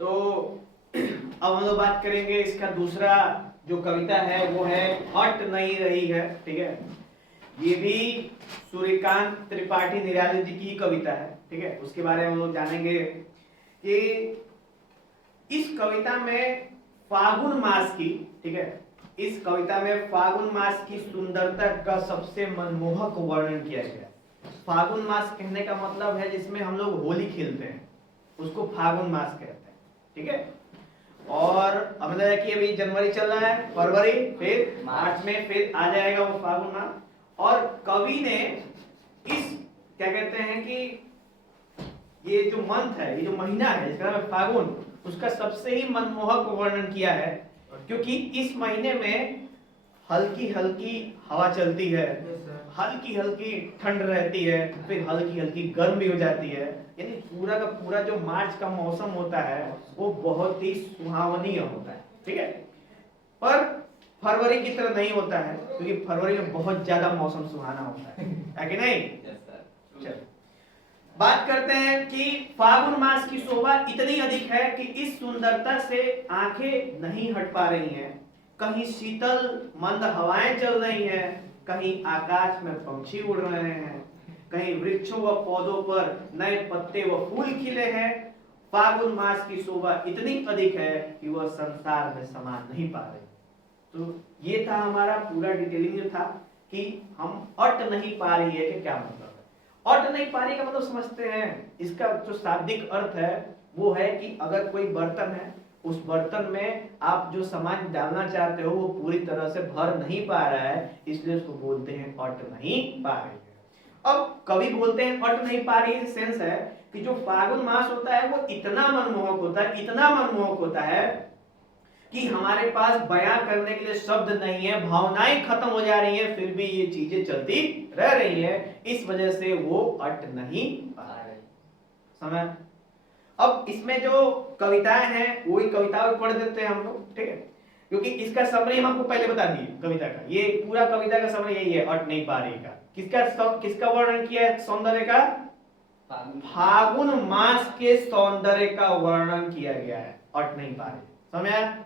तो अब हम लोग बात करेंगे इसका दूसरा जो कविता है वो है हट नहीं रही है। ठीक है, ये भी सूर्यकांत त्रिपाठी निराला जी की कविता है। ठीक है, उसके बारे में हम लोग जानेंगे कि इस कविता में फागुन मास की, ठीक है, इस कविता में फागुन मास की सुंदरता का सबसे मनमोहक वर्णन किया गया है। फागुन मास कहने का मतलब है जिसमें हम लोग होली खेलते हैं, उसको फागुन मास कहते हैं। ठीक है, और अब मतलब कि अभी जनवरी चल रहा है, फरवरी, फिर मार्च में फिर आ जाएगा वो फागुन मास। और कवि ने इस क्या कहते हैं कि ये जो मंथ है, ये जो महीना है जिसका नाम है फागुन, उसका सबसे ही मनमोहक वर्णन किया है, क्योंकि इस महीने में हल्की हल्की हवा चलती है, हल्की हल्की ठंड रहती है, फिर हल्की हल्की गर्म भी हो जाती है। यानी पूरा का पूरा जो मार्च का मौसम होता है वो बहुत ही सुहावनीय होता है। ठीक है, पर फरवरी की तरह नहीं होता है, क्योंकि फरवरी में बहुत ज्यादा मौसम सुहाना होता है कि नहीं? चलो बात करते हैं कि फागुन मास की शोभा इतनी अधिक है कि इस सुंदरता से आंखें नहीं हट पा रही हैं। कहीं शीतल मंद हवाएं चल रही हैं, कहीं आकाश में पंछी उड़ रहे हैं, कहीं वृक्षों व पौधों पर नए पत्ते व फूल खिले हैं। फागुन मास की शोभा इतनी अधिक है कि वह संसार में समा नहीं पा रही। तो ये था हमारा पूरा डिटेलिंग जो था कि हम अट नहीं पा रही है कि क्या मतलब है। अट नहीं पा रही का मतलब समझते हैं, इसका जो शाब्दिक अर्थ है वो है कि अगर कोई बर्तन है, उस बर्तन में आप जो सामान डालना चाहते हो वो पूरी तरह से भर नहीं पा रहा है, इसलिए उसको बोलते हैं अट नहीं पा रही है। अब कवि बोलते हैं अट नहीं पा रही है, सेंस है कि जो फागुन मास होता है वो इतना मनमोहक होता है, इतना मनमोहक होता है कि हमारे पास बयां करने के लिए शब्द नहीं है, भावनाएं खत्म हो जा रही हैं, फिर भी ये चीजें चलती रह रही हैं, इस वजह से वो अट नहीं पा रही। समझ? अब इसमें जो कविताएं हैं वही कविताएं पढ़ देते हैं हम लोग। ठीक है, क्योंकि इसका समरी हम आपको पहले बता दिए कविता का, ये पूरा कविता का समरी यही है, अट नहीं पा रही का। किसका वर्णन किया है सौंदर्य का? फागुन मास के सौंदर्य का वर्णन किया गया है, अट नहीं पा रही। समझ?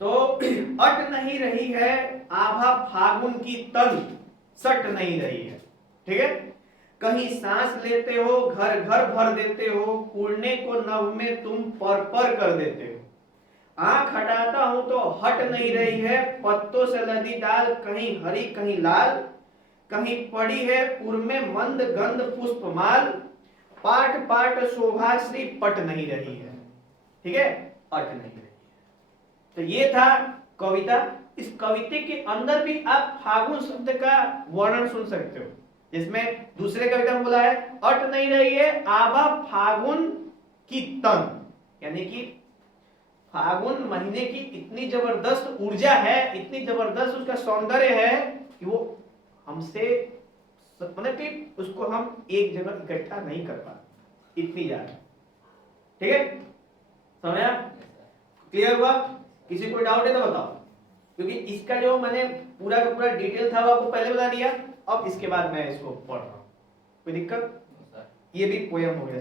तो अट नहीं रही है आभा फागुन की तन सट नहीं रही है। ठीक है, कहीं सांस लेते हो घर घर भर देते हो, उड़ने को नभ में तुम पर पर कर देते हो। आंख हटाता हूं तो हट नहीं रही है, पत्तों से लदी डाल कहीं हरी कहीं लाल, कहीं पड़ी है उर में मंद गंध पुष्पमाल, पाट पाट शोभाश्री पट नहीं रही है। ठीक है, अट नहीं रही। तो ये था कविता। इस कविता के अंदर भी आप फागुन शब्द का वर्णन सुन सकते हो, जिसमें दूसरे कविता में बोला है अट नहीं रही है आभा फागुन की तन, यानी कि फागुन महीने की इतनी जबरदस्त ऊर्जा है, इतनी जबरदस्त उसका सौंदर्य है कि वो हमसे मतलब कि उसको हम एक जगह इकट्ठा नहीं कर पाते, इतनी ज्यादा। ठीक है, समझा? क्लियर हुआ? किसी को डाउट है तो बताओ, क्योंकि इसका जो मैंने पूरा का पूरा डिटेल था वो आपको पहले बता दिया, अब इसके बाद मैं इसको पढ़ रहा हूं। कोई दिक्कत? ये भी पोयम हो गया।